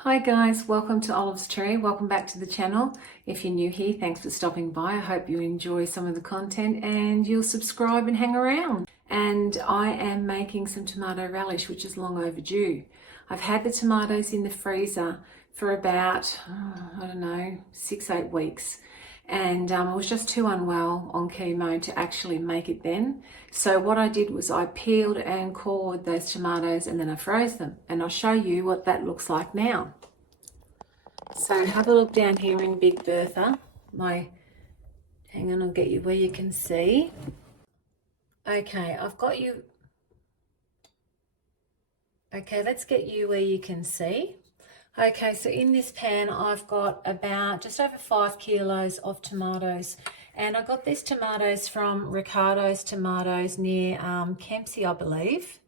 Hi guys, welcome to Olive's Tree. Welcome back to the channel. If you're new here, thanks for stopping by. I hope you enjoy some of the content and you'll subscribe and hang around. And I am making some tomato relish, which is long overdue. I've had the tomatoes in the freezer for about, I don't know, 6-8 weeks. And I was just too unwell on chemo to actually make it then. So what I did was I peeled and cored those tomatoes and then I froze them. And I'll show you what that looks like now. So have a look down here in Big Bertha. Hang on, I'll get you where you can see. Okay, I've got you. Okay, let's get you where you can see. Okay, so in this pan, I've got about just over 5 kilos of tomatoes. And I got these tomatoes from Ricardo's Tomatoes near Kempsey, I believe.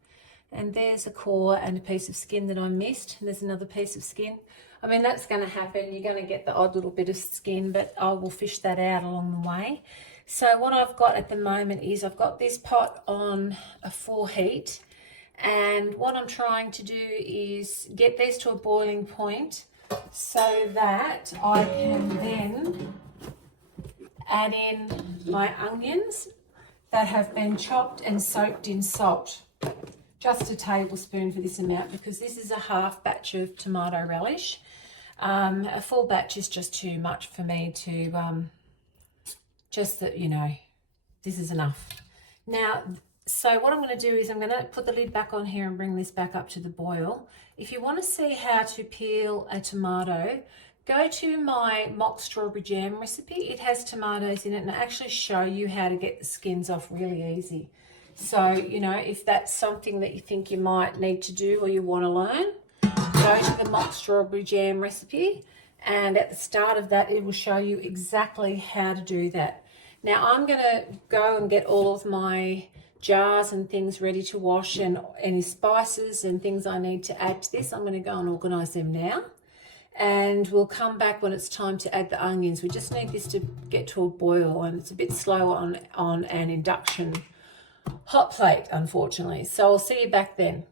And there's a core and a piece of skin that I missed. And there's another piece of skin. I mean, that's going to happen. You're going to get the odd little bit of skin, but I will fish that out along the way. So what I've got at the moment is I've got this pot on a full heat. And what I'm trying to do is get these to a boiling point so that I can then add in my onions that have been chopped and soaked in salt. Just a tablespoon for this amount because this is a half batch of tomato relish. A full batch is just too much for me to, just that, you know, this is enough. Now, so what I'm going to do is I'm going to put the lid back on here and bring this back up to the boil. If you want to see how to peel a tomato, go to my mock strawberry jam recipe. It has tomatoes in it and I actually show you how to get the skins off really easy. So, you know, if that's something that you think you might need to do or you want to learn, go to the mock strawberry jam recipe and at the start of that it will show you exactly how to do that. Now I'm going to go and get all of my jars and things ready to wash and any spices and things I need to add to this. I'm going to go and organise them now and we'll come back when it's time to add the onions. We just need this to get to a boil and it's a bit slow on an induction hot plate, unfortunately. So I'll see you back then.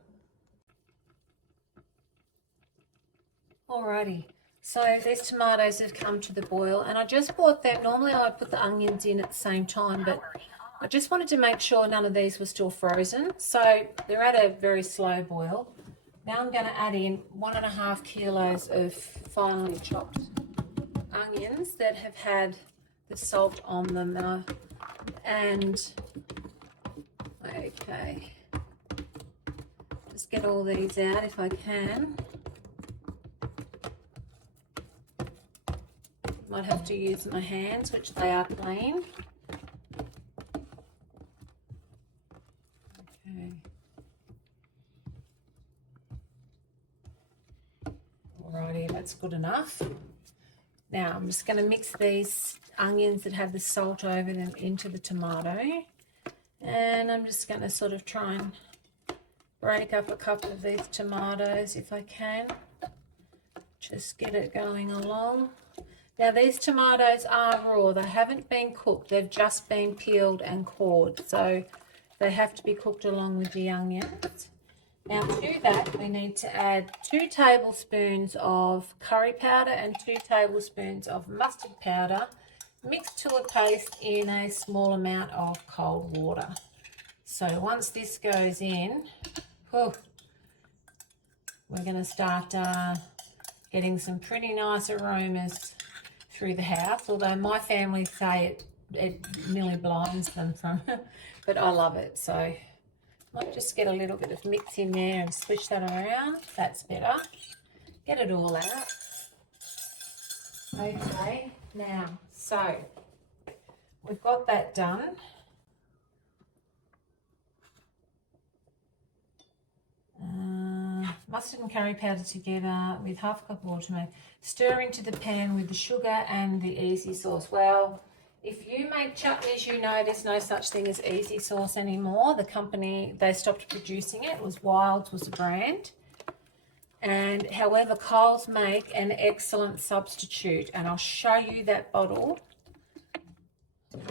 Alrighty, so these tomatoes have come to the boil and I just bought them. Normally I would put the onions in at the same time, but I just wanted to make sure none of these were still frozen. So they're at a very slow boil. Now I'm going to add in 1.5 kilos of finely chopped onions that have had the salt on them. Okay, just get all these out if I can. Might have to use my hands, which they are clean. Okay. Alrighty, that's good enough. Now I'm just going to mix these onions that have the salt over them into the tomato. And I'm just going to sort of try and break up a couple of these tomatoes if I can. Just get it going along. Now these tomatoes are raw. They haven't been cooked. They've just been peeled and cored. So they have to be cooked along with the onions. Now to do that, we need to add 2 tablespoons of curry powder and 2 tablespoons of mustard powder mixed to a paste in a small amount of cold water. So once this goes in, we're going to start getting some pretty nice aromas through the house, although my family say it nearly blinds them from but I love it. So might just get a little bit of mix in there and switch that around. That's better. Get it all out. Okay, now, so we've got that done. Mustard and curry powder together with half a cup of water. Stir into the pan with the sugar and the easy sauce. Well, if you make chutneys, you know there's no such thing as easy sauce anymore. The company, they stopped producing it. It was Wilds was the brand. And however, Coles make an excellent substitute. And I'll show you that bottle.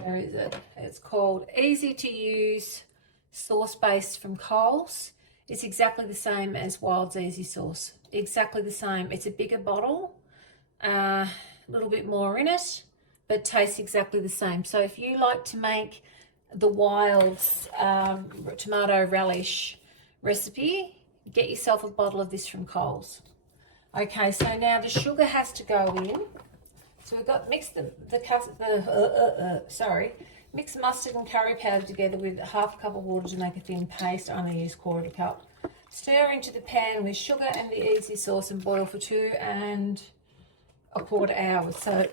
Where is it? It's called Easy to Use Sauce Base from Coles. It's exactly the same as Wild's Easy Sauce. exactly the same. It's a bigger bottle, a little bit more in it, but tastes exactly the same. So if you like to make the Wilds tomato relish recipe, get yourself a bottle of this from Coles. Okay, so now the sugar has to go in. So we've got mix mix mustard and curry powder together with half a cup of water to make a thin paste. I only use 1/4 cup. Stir into the pan with sugar and the easy sauce and boil for 2 1/4 hours. So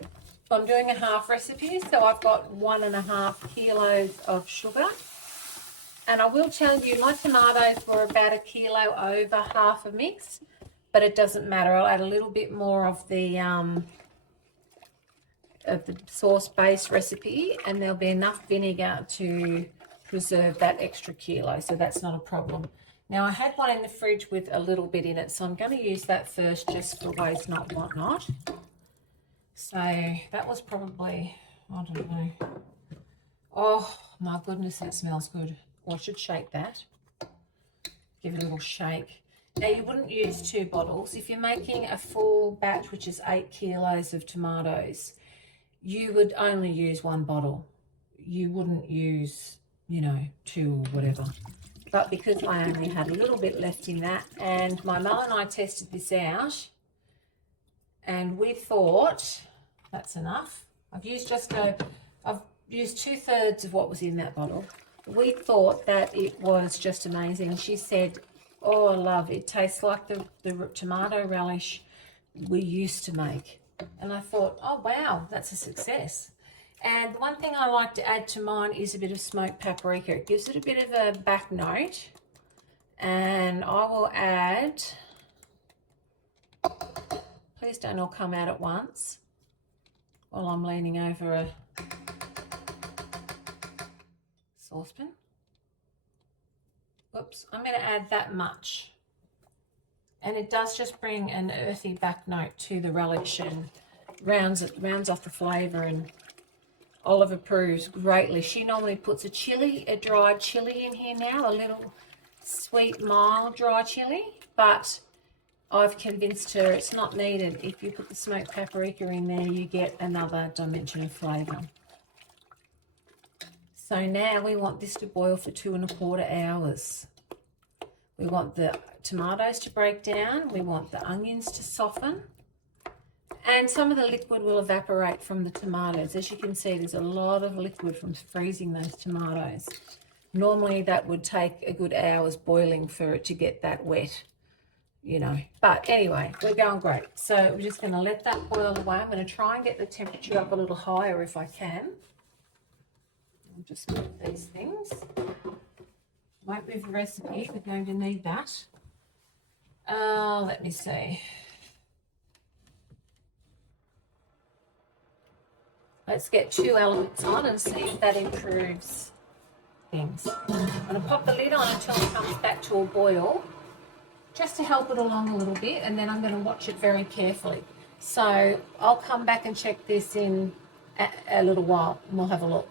I'm doing a half recipe, so I've got 1.5 kilos of sugar. And I will tell you, my tomatoes were about 1 kilo over half a mix, but it doesn't matter. I'll add a little bit more of the sauce-based recipe, and there'll be enough vinegar to preserve that extra kilo, so that's not a problem. Now, I had one in the fridge with a little bit in it, so I'm going to use that first just for waste not whatnot. So that was probably, I don't know. Oh my goodness, that smells good. Or I should shake that. Give it a little shake. Now, you wouldn't use 2 bottles. If you're making a full batch, which is 8 kilos of tomatoes, you would only use 1 bottle. You wouldn't use, 2 or whatever. But because I only had a little bit left in that, and my mum and I tested this out, and we thought that's enough. I've used 2/3 of what was in that bottle. We thought that it was just amazing. She said, oh, I love it. It tastes like the tomato relish we used to make. And I thought, oh, wow, that's a success. And one thing I like to add to mine is a bit of smoked paprika. It gives it a bit of a back note. And I will add, please don't all come out at once while I'm leaning over a saucepan. Whoops, I'm going to add that much. And it does just bring an earthy back note to the relish and rounds off the flavour, and Olive approves greatly. She normally puts a dried chili in here now, a little sweet, mild dry chili, but I've convinced her it's not needed. If you put the smoked paprika in there, you get another dimension of flavour. So now we want this to boil for 2 1/4 hours. We want the tomatoes to break down. We want the onions to soften. And some of the liquid will evaporate from the tomatoes. As you can see, there's a lot of liquid from freezing those tomatoes. Normally that would take a good hour's boiling for it to get that wet, But anyway, we're going great. So we're just going to let that boil away. I'm going to try and get the temperature up a little higher if I can. I'll just move these things. Won't move the recipe. We're going to need that. Let me see. Let's get 2 elements on and see if that improves things. I'm going to pop the lid on until it comes back to a boil, just to help it along a little bit, and then I'm going to watch it very carefully. So I'll come back and check this in a little while, and we'll have a look.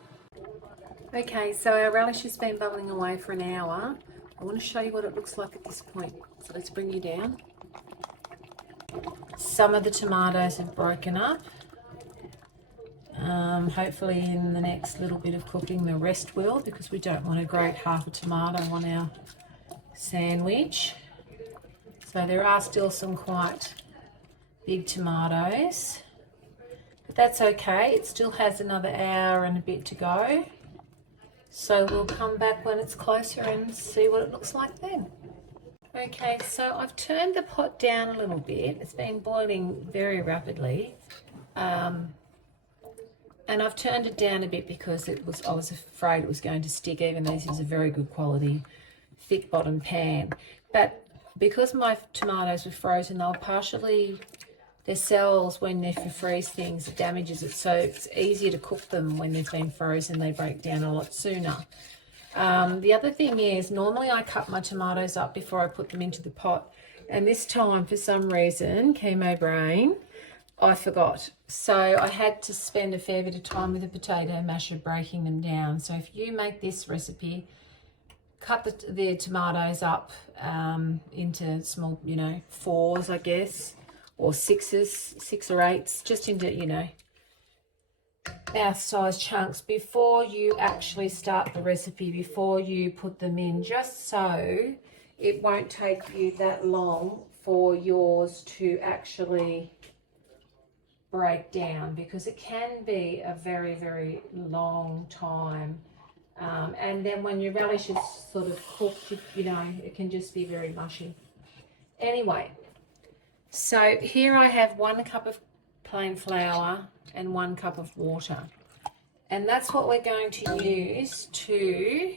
Okay, so our relish has been bubbling away for an hour. I want to show you what it looks like at this point. So let's bring you down. Some of the tomatoes have broken up. Hopefully in the next little bit of cooking the rest will, because we don't want to grate half a tomato on our sandwich. So there are still some quite big tomatoes, but that's okay. It still has another hour and a bit to go. So we'll come back when it's closer and see what it looks like then. Okay, so I've turned the pot down a little bit. It's been boiling very rapidly. And I've turned it down a bit because I was afraid it was going to stick, even though this is a very good quality thick bottom pan. But because my tomatoes were frozen, their cells, when they freeze things, it damages it. So it's easier to cook them when they've been frozen. They break down a lot sooner. The other thing is, normally I cut my tomatoes up before I put them into the pot. And this time, for some reason, chemo brain, I forgot. So I had to spend a fair bit of time with a potato masher breaking them down. So if you make this recipe, cut the tomatoes up into small, you know, 4s, I guess, or 6s, 6 or 8s, just into, you know, mouth-sized chunks before you actually start the recipe, before you put them in, just so it won't take you that long for yours to actually break down, because it can be a very, very long time. And then when your relish is sort of cooked, you know, it can just be very mushy. Anyway, so here I have 1 cup of plain flour and 1 cup of water. And that's what we're going to use to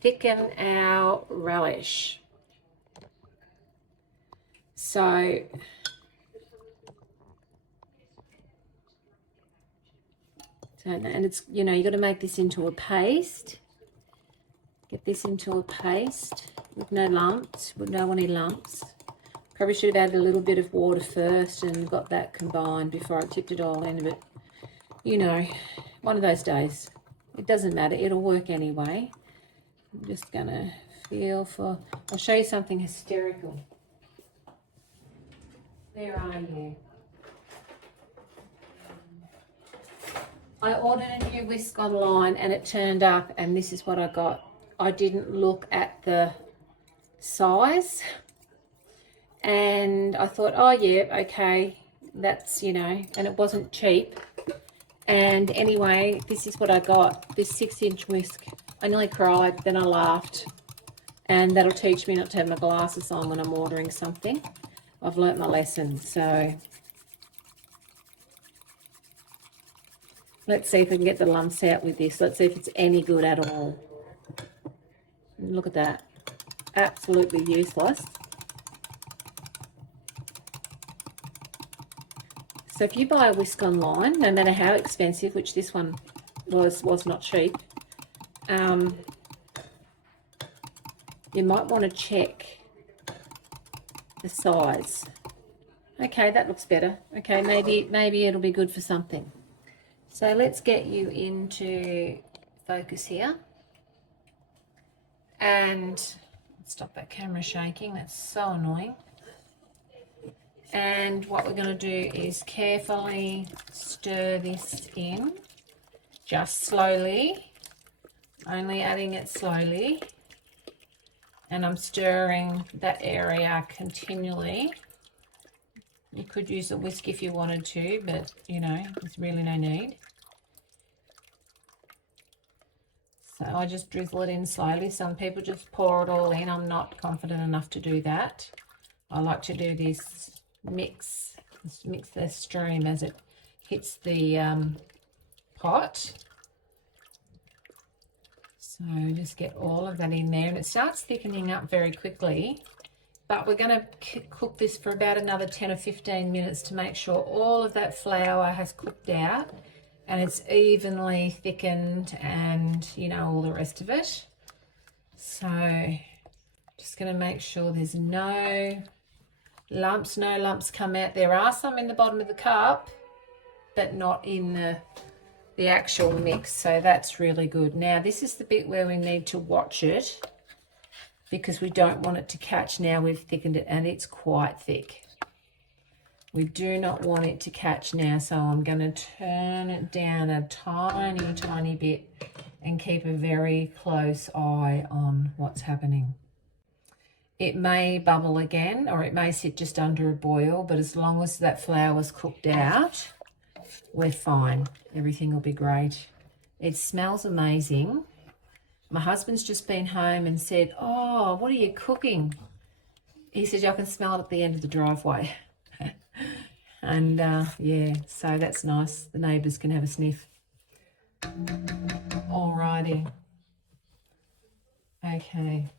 thicken our relish. So and it's, you know, you got to make this into a paste. Get this into a paste with no lumps, with no any lumps. Probably should have added a little bit of water first and got that combined before I tipped it all in, but you know, one of those days. It doesn't matter, it'll work anyway. I'm just gonna feel for, I'll show you something hysterical. Where are you? I ordered a new whisk online and it turned up, and this is what I got. I didn't look at the size, and I thought, oh yeah, okay, that's, you know, and it wasn't cheap. And anyway, this is what I got, this 6-inch whisk. I nearly cried, then I laughed. And that'll teach me not to have my glasses on when I'm ordering something. I've learnt my lesson, so let's see if we can get the lumps out with this. Let's see if it's any good at all. Look at that. Absolutely useless. So if you buy a whisk online, no matter how expensive, which this one was not cheap, you might want to check the size. Okay, that looks better. Okay, maybe it'll be good for something. So let's get you into focus here. And stop that camera shaking, that's so annoying. And what we're going to do is carefully stir this in, just slowly, only adding it slowly. And I'm stirring that area continually. You could use a whisk if you wanted to, but you know, there's really no need. So I just drizzle it in slowly. Some people just pour it all in. I'm not confident enough to do that. I like to do this mix the stream as it hits the pot. So just get all of that in there, and it starts thickening up very quickly. But we're going to cook this for about another 10 or 15 minutes to make sure all of that flour has cooked out and it's evenly thickened, and you know, all the rest of it. So just going to make sure there's no lumps come out. There are some in the bottom of the cup, but not in the actual mix, so that's really good. Now this is the bit where we need to watch it, because we don't want it to catch. Now we've thickened it and it's quite thick. We do not want it to catch now, so I'm going to turn it down a tiny bit and keep a very close eye on what's happening. It may bubble again, or it may sit just under a boil, but as long as that flour's cooked out, we're fine. Everything will be great. It smells amazing. My husband's just been home and said, oh, what are you cooking? He said, I can smell it at the end of the driveway. And yeah, so that's nice. The neighbours can have a sniff. Alrighty. Okay.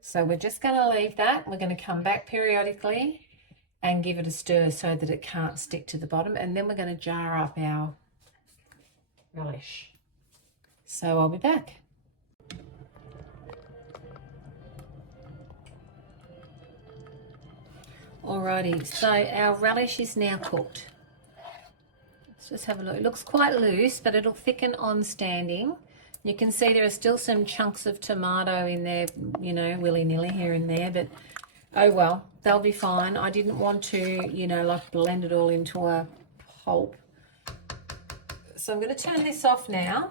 So we're just going to leave that. We're going to come back periodically and give it a stir so that it can't stick to the bottom. And then we're going to jar up our relish. So I'll be back. Alrighty, so our relish is now cooked. Let's just have a look. It looks quite loose, but it'll thicken on standing. You can see there are still some chunks of tomato in there, you know, willy-nilly here and there, but oh well, they'll be fine. I didn't want to, you know, like blend it all into a pulp. So I'm going to turn this off now,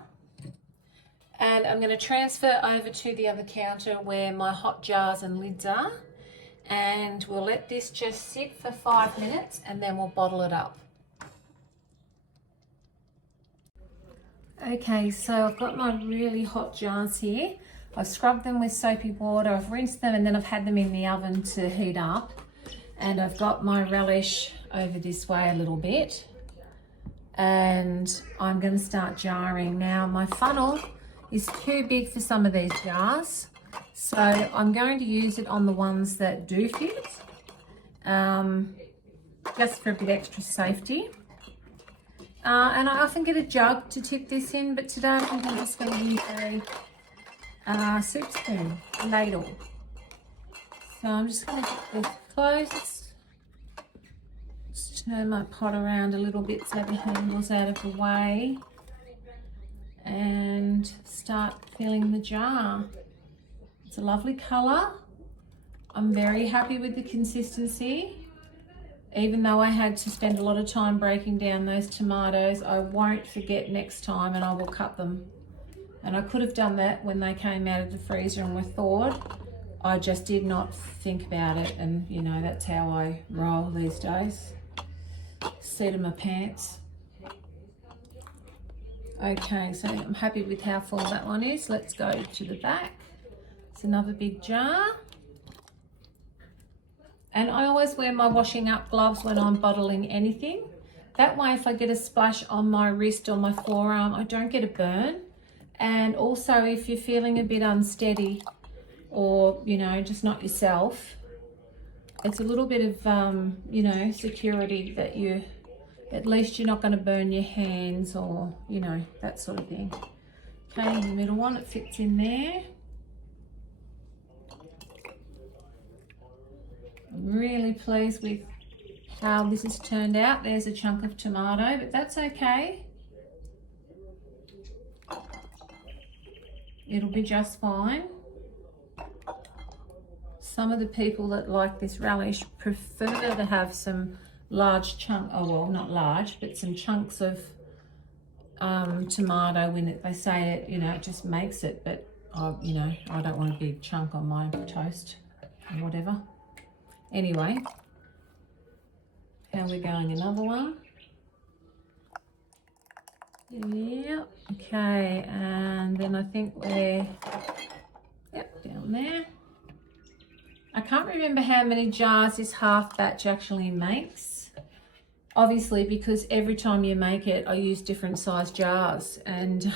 and I'm going to transfer over to the other counter where my hot jars and lids are, and we'll let this just sit for 5 minutes and then we'll bottle it up. Okay, so I've got my really hot jars here. I've scrubbed them with soapy water, I've rinsed them, and then I've had them in the oven to heat up. And I've got my relish over this way a little bit. And I'm going to start jarring. Now my funnel is too big for some of these jars, so I'm going to use it on the ones that do fit, just for a bit extra safety. And I often get a jug to tip this in, but today I'm just going to use a soup spoon, a ladle. So I'm just going to get this closed. Just turn my pot around a little bit so the handle's out of the way, and start filling the jar. It's a lovely colour. I'm very happy with the consistency. Even though I had to spend a lot of time breaking down those tomatoes, I won't forget next time and I will cut them. And I could have done that when they came out of the freezer and were thawed. I just did not think about it, and you know, that's how I roll these days. Seat of my pants. Okay, so I'm happy with how full that one is. Let's go to the back. It's another big jar. And I always wear my washing up gloves when I'm bottling anything. That way, if I get a splash on my wrist or my forearm, I don't get a burn. And also, if you're feeling a bit unsteady or, you know, just not yourself, it's a little bit of, you know, security that you, at least you're not going to burn your hands or, you know, that sort of thing. Okay, the middle one, it fits in there. I'm really pleased with how this has turned out. There's a chunk of tomato, but that's okay. It'll be just fine. Some of the people that like this relish prefer to have some large chunk, oh well, not large, but some chunks of tomato in it. They say it, you know, it just makes it, but you know, I don't want a big chunk on my toast or whatever. Anyway, how are we going? Another one. Yep, okay, and then I think we're, yep, down there. I can't remember how many jars this half batch actually makes. Obviously, because every time you make it, I use different size jars, and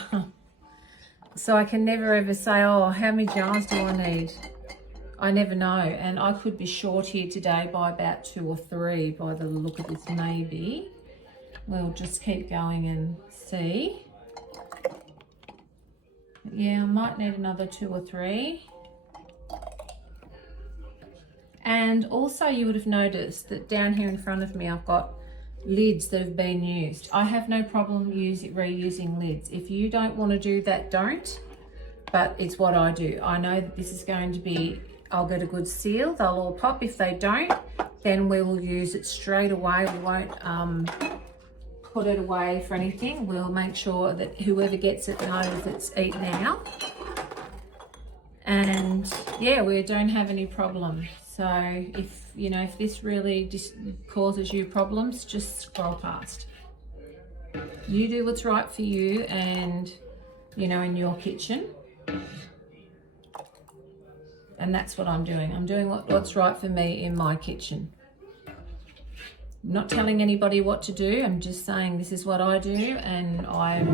so I can never ever say, oh, how many jars do I need? I never know, and I could be short here today by about 2 or 3 by the look of this, maybe. We'll just keep going and see. Yeah, I might need another 2 or 3. And also you would have noticed that down here in front of me I've got lids that have been used. I have no problem reusing lids. If you don't want to do that, don't. But it's what I do. I know that this is going to be, I'll get a good seal. They'll all pop. If they don't, then we will use it straight away. We won't put it away for anything. We'll make sure that whoever gets it knows it's eaten out. And yeah, we don't have any problems. So if, you know, if this really just causes you problems, just scroll past. You do what's right for you and, you know, in your kitchen. And that's what I'm doing. I'm doing what's right for me in my kitchen. I'm not telling anybody what to do. I'm just saying this is what I do, and I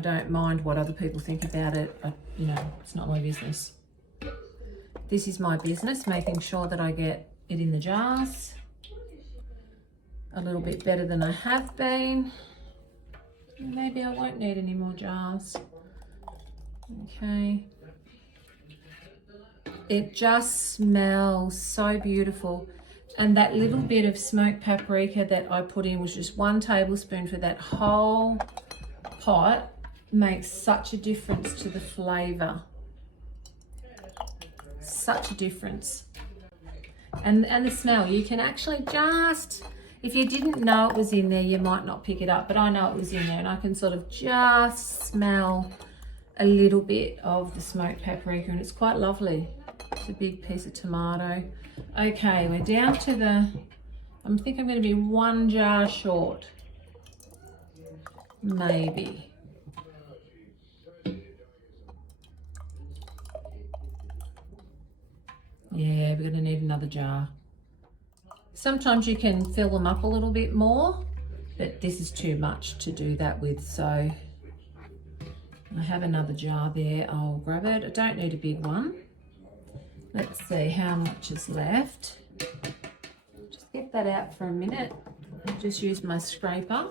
don't mind what other people think about it. You know, it's not my business. This is my business, making sure that I get it in the jars a little bit better than I have been. Maybe I won't need any more jars. Okay. It just smells so beautiful. And that little bit of smoked paprika that I put in was just 1 tablespoon for that whole pot. Makes such a difference to the flavor. Such a difference. And the smell, you can actually just, if you didn't know it was in there, you might not pick it up, but I know it was in there, and I can sort of just smell a little bit of the smoked paprika, and it's quite lovely. It's a big piece of tomato. Okay, we're down to I think I'm going to be 1 jar short, maybe. Yeah, we're going to need another jar. Sometimes you can fill them up a little bit more, but this is too much to do that with, so I have another jar there. I'll grab it. I don't need a big one. Let's see how much is left. Just get that out for a minute. I'll just use my scraper.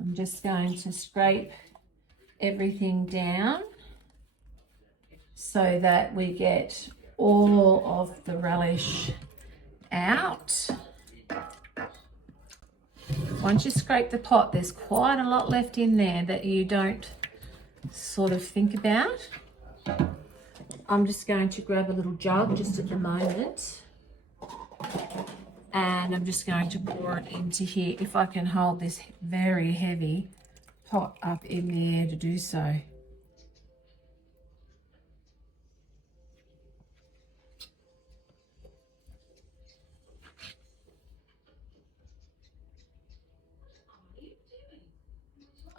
I'm just going to scrape everything down so that we get all of the relish out. Once you scrape the pot, there's quite a lot left in there that you don't sort of think about. I'm just going to grab a little jug just at the moment, and I'm just going to pour it into here, if I can hold this very heavy pot up in the air to do so.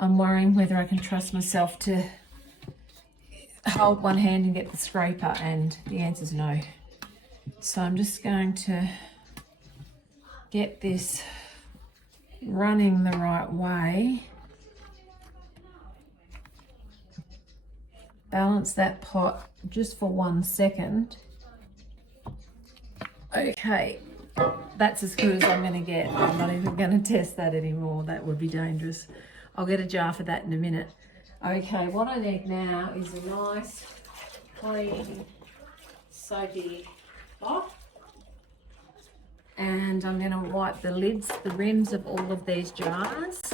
I'm worrying whether I can trust myself to hold one hand and get the scraper, and the answer is no. So I'm just going to get this running the right way. Balance that pot just for 1 second. Okay, that's as good as I'm going to get. I'm not even going to test that anymore. That would be dangerous. I'll get a jar for that in a minute. Okay, what I need now is a nice, clean, soapy cloth. And I'm going to wipe the lids, the rims of all of these jars,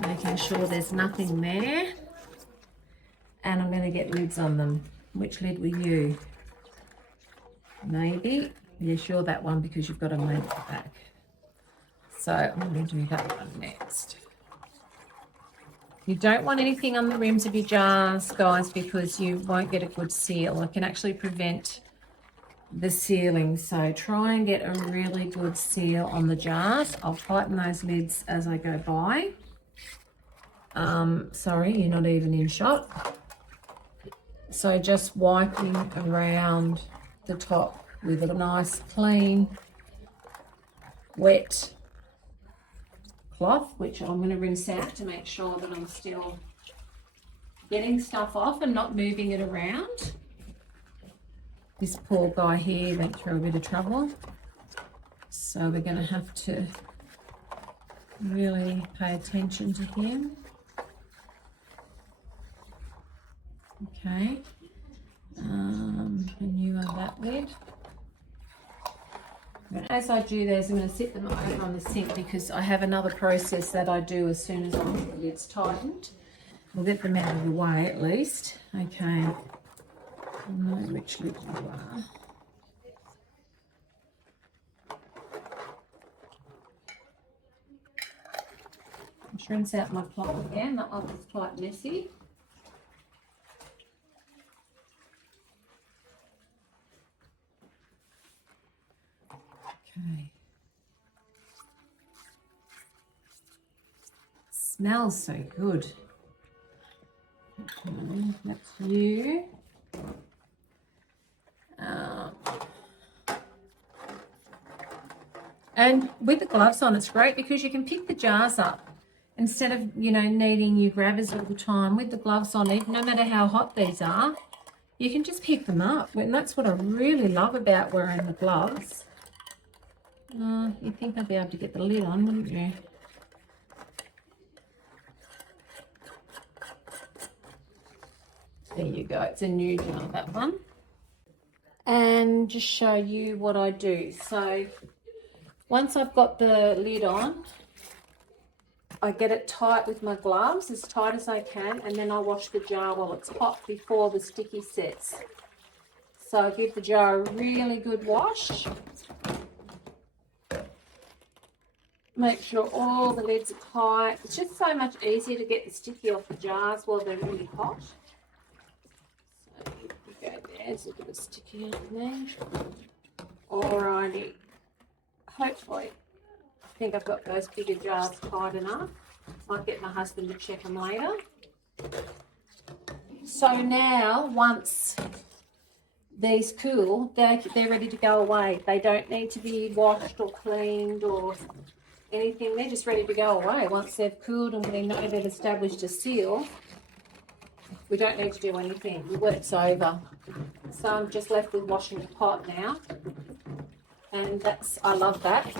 making sure there's nothing there. And I'm going to get lids on them. Which lid were you? Maybe. Yeah, sure, that one, because you've got to make it back. So I'm going to do that one next. You don't want anything on the rims of your jars, guys, because you won't get a good seal. It can actually prevent the sealing. So try and get a really good seal on the jars. I'll tighten those lids as I go by. Sorry, you're not even in shot. So just wiping around the top with a nice, clean, wet cloth, which I'm going to rinse out to make sure that I'm still getting stuff off and not moving it around. This poor guy here went through a bit of trouble, so we're going to have to really pay attention to him. Okay, and you are that lid. And as I do those, I'm going to sit them over on the sink because I have another process that I do as soon as I get the lids tightened. We'll get them out of the way at least. Okay, I know which lid you are. Just rinse out my pot again. That one was quite messy. Okay. Smells so good. Okay, that's you. And with the gloves on, it's great because you can pick the jars up instead of, needing your grabbers all the time. With the gloves on, even no matter how hot these are, you can just pick them up. And that's what I really love about wearing the gloves. You'd think I'd be able to get the lid on, wouldn't you? There you go. It's a new jar, that one. And just show you what I do. So once I've got the lid on, I get it tight with my gloves, as tight as I can, and then I wash the jar while it's hot before the sticky sets. So I give the jar a really good wash. Make sure all the lids are tight. It's just so much easier to get the sticky off the jars while they're really hot. So you go there, there's a bit of sticky on there. Alrighty. Hopefully, I think I've got those bigger jars tight enough. Might get my husband to check them later. So now, once these cool, they're ready to go away. They don't need to be washed or cleaned or anything. They're just ready to go away. Once they've cooled and we know they've established a seal, we don't need to do anything. The work's over. So I'm just left with washing the pot now. And I love that.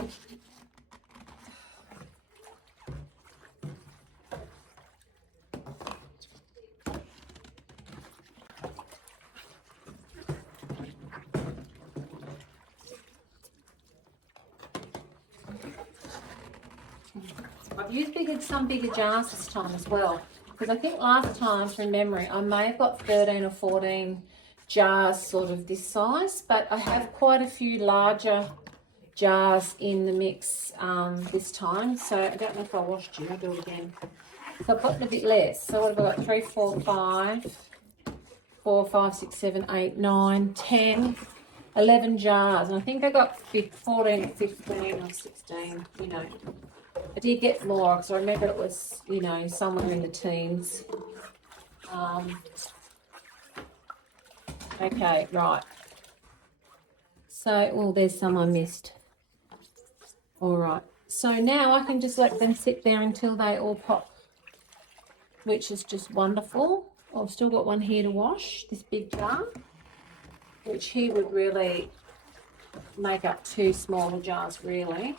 I've used some bigger jars this time as well, because I think last time, from memory, I may have got 13 or 14 jars sort of this size, but I have quite a few larger jars in the mix this time, so I don't know if I washed you. I'll do it again. So I've got a bit less. So what have I got? 3, 4, 5, 4, 5, 6, 7, 8, 9, 10, 11 jars, and I think I got 14 or 15 or 16, you know. I did get more because I remember it was, you know, somewhere in the teens. Okay, right. So, oh, there's some I missed. All right. So now I can just let them sit there until they all pop, which is just wonderful. I've still got one here to wash, this big jar, which he would really make up 2 smaller jars, really.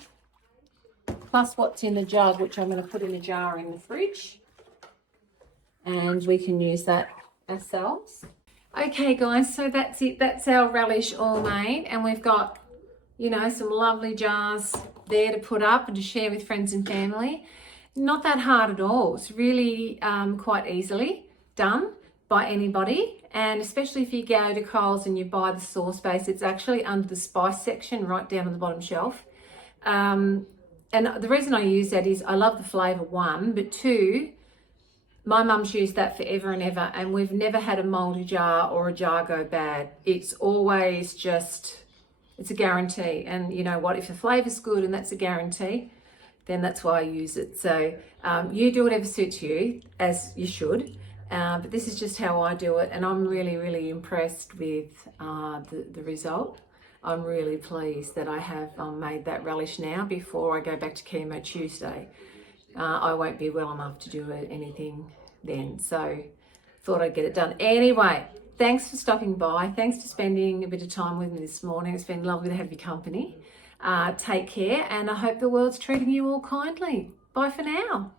Plus what's in the jug, which I'm going to put in a jar in the fridge. And we can use that ourselves. Okay, guys, so that's it. That's our relish all made. And we've got, you know, some lovely jars there to put up and to share with friends and family. Not that hard at all. It's really quite easily done by anybody. And especially if you go to Coles and you buy the sauce base, it's actually under the spice section right down on the bottom shelf. And the reason I use that is I love the flavour, 1, but 2, my mum's used that forever and ever, and we've never had a mouldy jar or a jar go bad. It's always just, it's a guarantee. And you know what, if the flavour's good and that's a guarantee, then that's why I use it. So you do whatever suits you, as you should. But this is just how I do it, and I'm really, really impressed with the result. I'm really pleased that I have made that relish now before I go back to chemo Tuesday. I won't be well enough to do anything then, so thought I'd get it done. Anyway, thanks for stopping by. Thanks for spending a bit of time with me this morning. It's been lovely to have your company. Take care, and I hope the world's treating you all kindly. Bye for now.